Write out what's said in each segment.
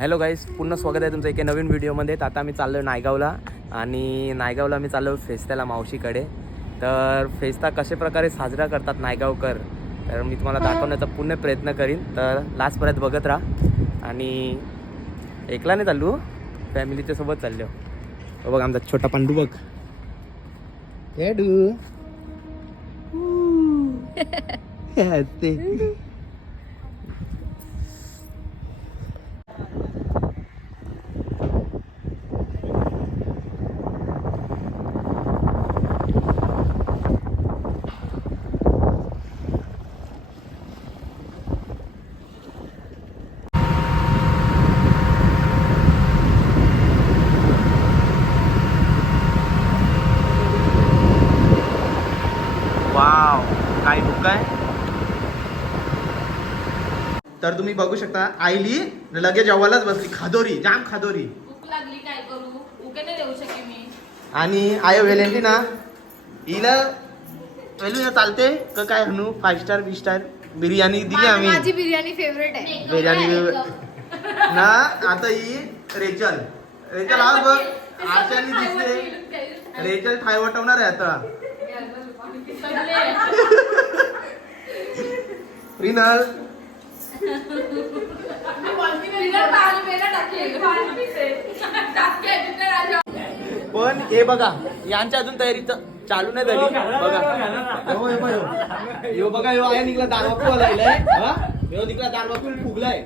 Hello गाईस, पुन्हा स्वागत आहे तुमचं एका नवीन व्हिडिओमध्ये. तर आता आम्ही चाललो नायगावला आणि नायगावला आम्ही चाललो फेस्ताला मावशीकडे. तर फेस्ता कशा प्रकारे साजरा करतात नायगावकर तर मी तुम्हाला दाखवण्याचा पुन्हा प्रयत्न करीन. तर लास्टपर्यंत बघत राहा. आणि एकला नाही चाललो, फॅमिलीच्या सोबत चाललो. बघ आमचा छोटा पांडू बघ. वाव, काय बुक आहे. तर तुम्ही बघू शकता आईली लगेच जेवायलाच बसली. खादोरी, जाम खादोरी. भूक लागली, काय करू, उके नाही देऊ शके मी. आणि आय व्हॅलेंटिना हिला वेलू चालते का काय म्हणू. 5 स्टार 20 स्टार बिर्याणी दिली आम्ही. माझी बिर्याणी फेवरेट आहे. बिर्याणी ना. आता ही रेचल आज बघ आशानी दिसते. रेचल ठाय वटवणार आहे आता. प्रिनल पण हे बघा यांच्या अजून तयारी चालू नाही झाली. बघा यो आहे निघला दारवापू आलाय. यो निघला दारवापू फुगलाय.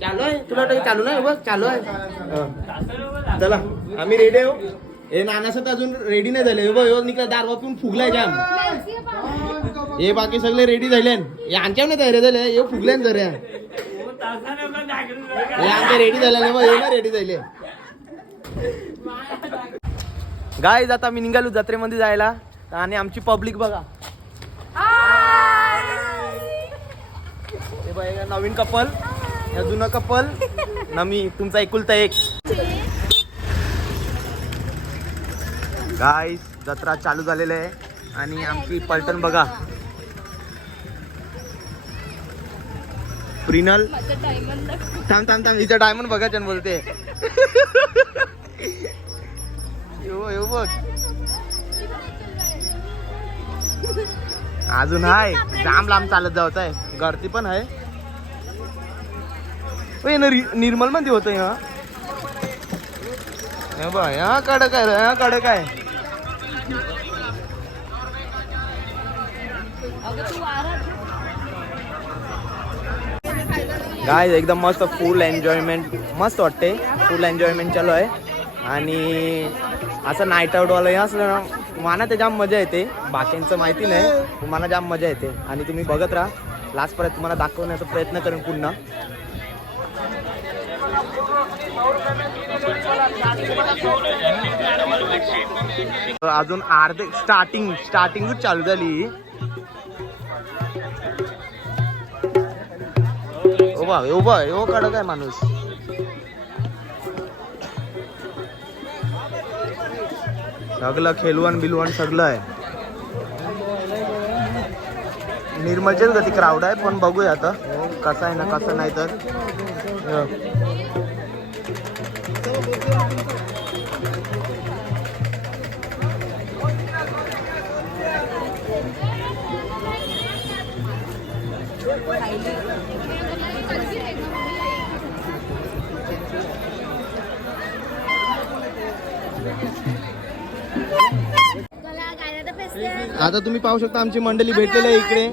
चालू आहे तुला चालू नाही बघ चालू आहे. चला आम्ही रेडी आहो. हे नानासत अजून रेडी नाही झाले. यो निघला दारवा पिऊन फुगलाय जाम. हे बाकी सगळे रेडी झाले. यांच्या नाही तयारी झाले. हे फुगले जरा. हे आमच्या रेडी झाले ना रेडी झाले. गाईज आता मी निघालो जत्रेमध्ये जायला. आणि आमची पब्लिक बघा. हे बघा नवीन कपल, या जुनं कपल ना मी तुमचा एकुलता एक. गाईस जत्रा चालू झालेली आहे आणि आमची पलटण बघा. प्रिनल थांब हिचा डायमंड बघा बोलते. येऊ बघ अजून आहे. जाम लांब चालत जावत आहे. गर्दी पण आहे. निर्मल मध्ये होत हा कडक आहे. हा कडक आहे. गाइस एकदम मस्त फुल एन्जॉयमेंट मस्त वाटते. फुल एन्जॉयमेंट चालू आहे. आणि असं नाईट आउट वाला असलं ना मला ते जाम मजा येते. बाकींचं माहिती नाही, मला जाम मजा येते. आणि तुम्ही बघत राहा लास्टपर्यंत तुम्हाला दाखवण्याचा प्रयत्न करेन पुन्हा. अजून अर्धे स्टार्टिंगच चालू झाली. उभा कडक आहे माणूस. सगळं खेलवण बिलवण सगळं आहे. निर्मलचेच गती क्राऊड आहे. पण बघूया आता कसं आहे ना कसं नाही. तर आता तुम्ही पाहू शकता आमची मंडळी भेटलेली आहे इकडे.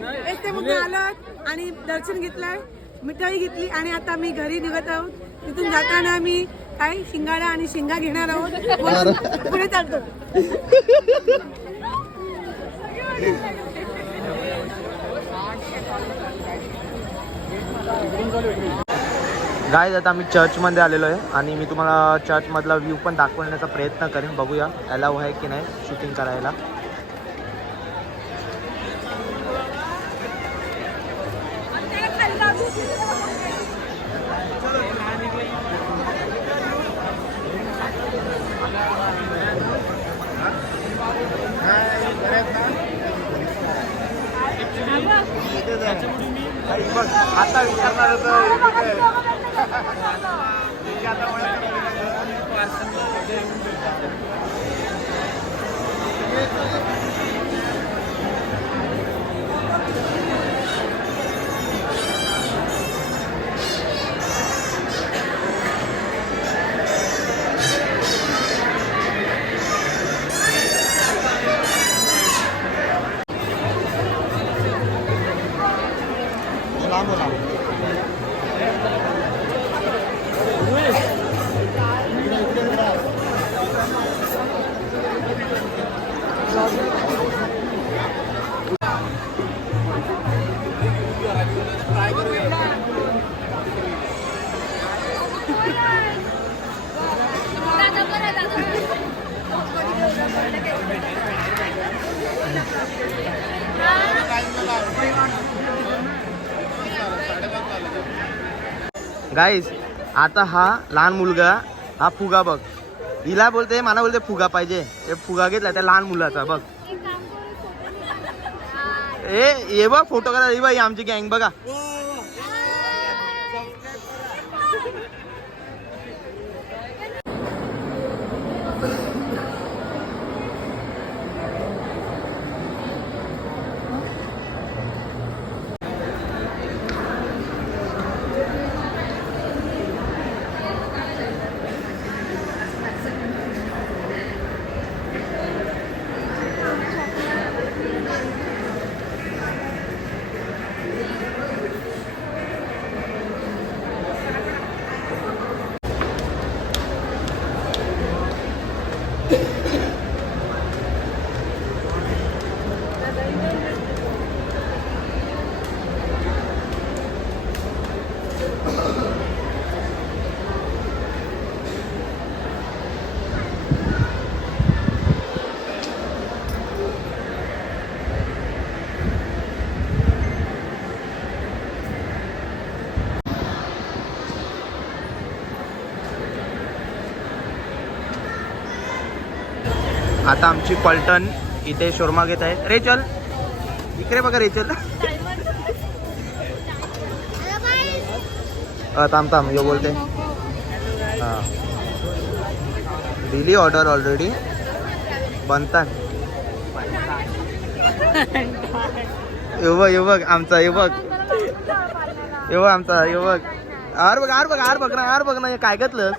आलोत आणि दर्शन घेतलंय, मिठाई घेतली आणि आता मी घरी निघत आहोत. तिथून जाताना आम्ही काही शिंगाडा आणि शिंगा घेणार आहोत. पुढे चालतो. गाईज आता आम्ही चर्चमध्ये आलेलो आहे आणि मी तुम्हाला चर्चमधला व्ह्यू पण दाखवण्याचा प्रयत्न करेन. बघूया अलाव आहे की नाही शूटिंग करायला. आता विचारणार होतं. गाईस आता हा लहान मुलगा हा फुगा बघ, हिला बोलते मला बोलते फुगा पाहिजे, ते फुगा घेतला त्या लहान मुलाचा बघ. ये बघ फोटो करा, ही बाई आमची गँग बघा. आता आमची पलटण इथे शोरमा घेत आहे. रेचल इकडे बघा रेचल. थांब थांब यो बोलते. हां दिली ऑर्डर ऑलरेडी बनतात. यो बघ आमचा यो बघ आमचा यो बघ. आर बघ ना काय घेतलं.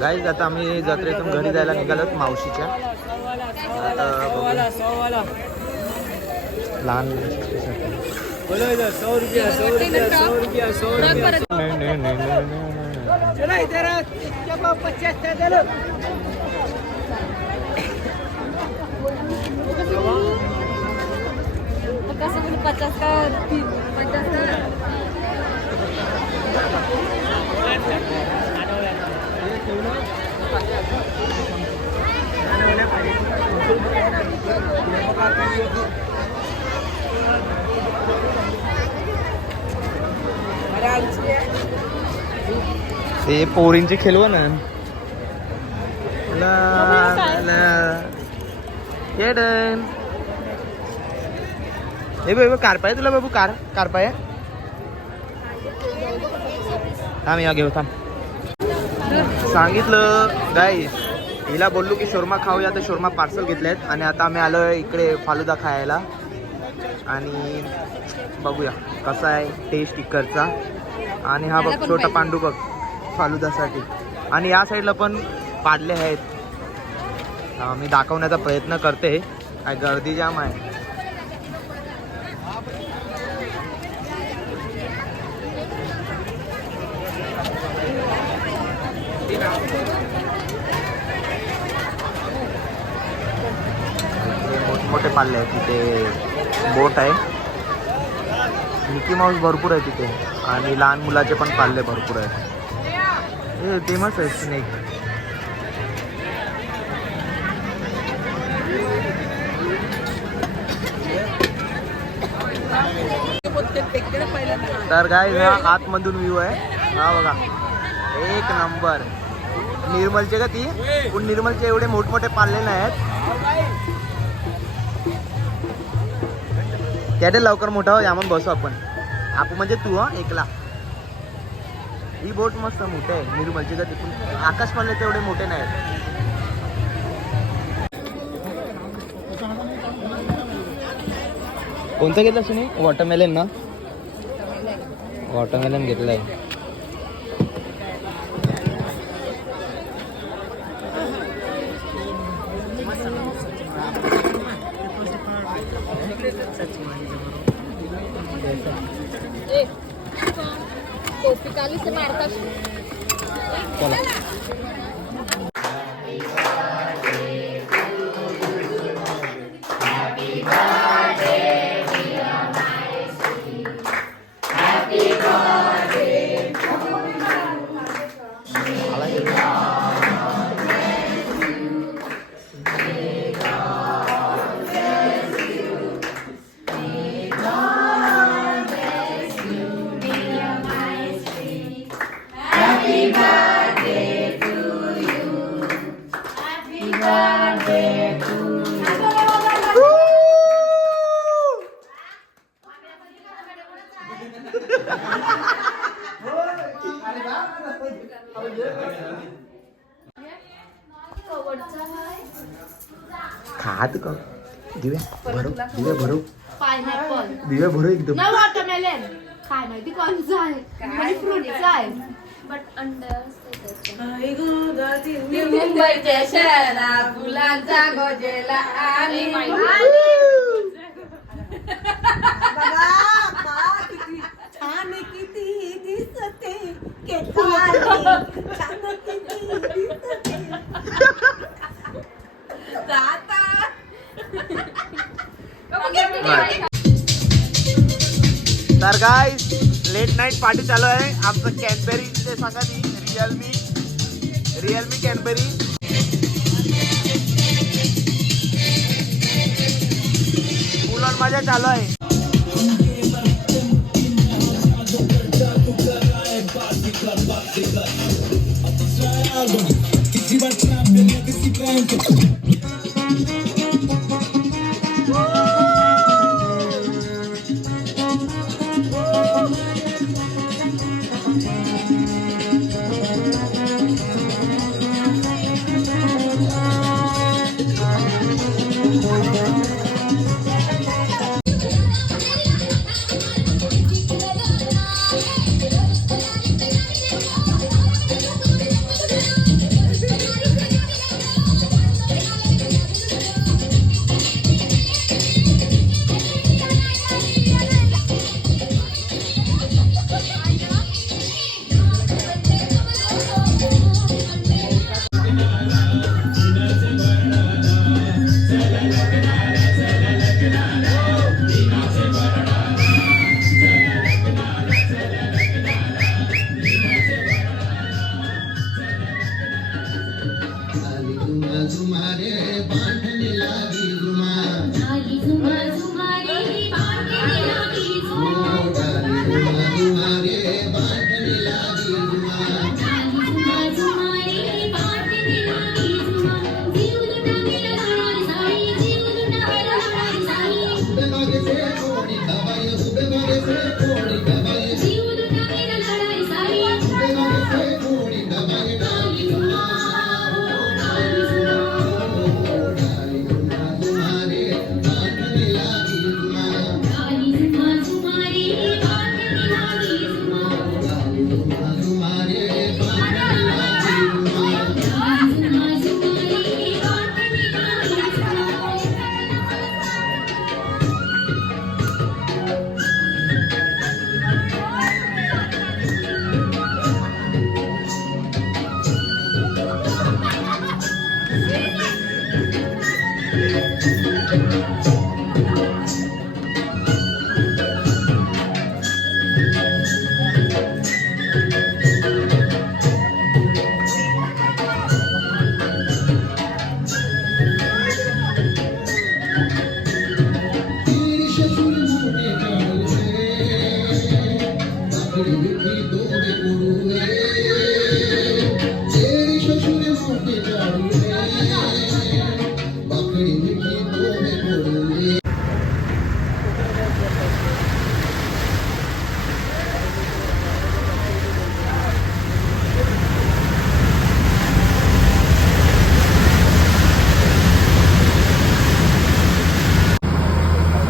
गाईज आता आम्ही जत्रेतून घरी जायला निघालोत मावशीच्या. लहान ते पोरींचे खेळव ना. हे बाबू कार पाय तुला बाबू कार पाय. थांब या घेऊ थांब. सांगितलं गाईस हिला बोललो की शोरमा खाऊया, तर शोरमा पार्सल घेतलेत आणि आता आम्ही आलो इकडे फालुदा खायला. आणि बघूया कसा आहे टेस्ट इकडचा. आणि हा बघ छोटा पांडू बघ फालुदासाठी. आणि या साईडला पण पाडले आहेत. मी दाखवण्याचा प्रयत्न करते. काय गर्दी जाम आहे. मोठमोठे पाल्ले आहेत तिथे. बोट आहे. मिकी माऊस भरपूर आहे तिथे. आणि लहान मुलाचे पण पाल्ले भरपूर आहेत. हे फेमस आहे स्नेक. तर काय हा आतमधून व्ह्यू आहे. हा बघा एक नंबर. निर्मलचे का ती पण निर्मलचे एवढे मोठमोठे पाल्ले नाही आहेत. कॅटेल लवकर मोठा हो, यामध्ये बसू आपण. आपण म्हणजे तू हा एकला. ही बोट मस्त मोठे आहे निर्मलची का तिथून आकाश पाळले तेवढे मोठे नाही. कोणतं घेतलं सुनी? वॉटरमेलन ना? वॉटरमेलन घेतलंय. टोपिकाली से मारतात. चला खात का दिव्या भरू, दिव्या भरू, पायनॅपल दिव्या भरू एकदम. नाही वॉटरमेलन. काय माहिती कोणचं आहे. फ्रुटचं आहे. बट मुंबईच्या शहरात फुलांचा गोजेला आणि छान किती दिसते केसारी, छान किती दिसते. तर गाइस लेट नाईट पार्टी चालू आहे. आमचं कॅडबेरी ते सांगा ती रिअलमी कॅडबेरी. फुल ऑन मजा चालू आहे.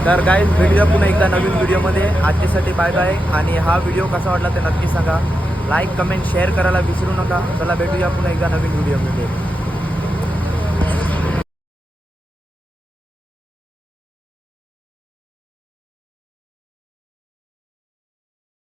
तर गाईज भेटूया पुन्हा एकदा नवीन व्हिडिओमध्ये. आजच्यासाठी बाय बाय. आणि हा व्हिडिओ कसा वाटला ते नक्की सांगा. लाईक कमेंट शेअर करायला विसरू नका. चला भेटूया पुन्हा एकदा नवीन व्हिडिओमध्ये.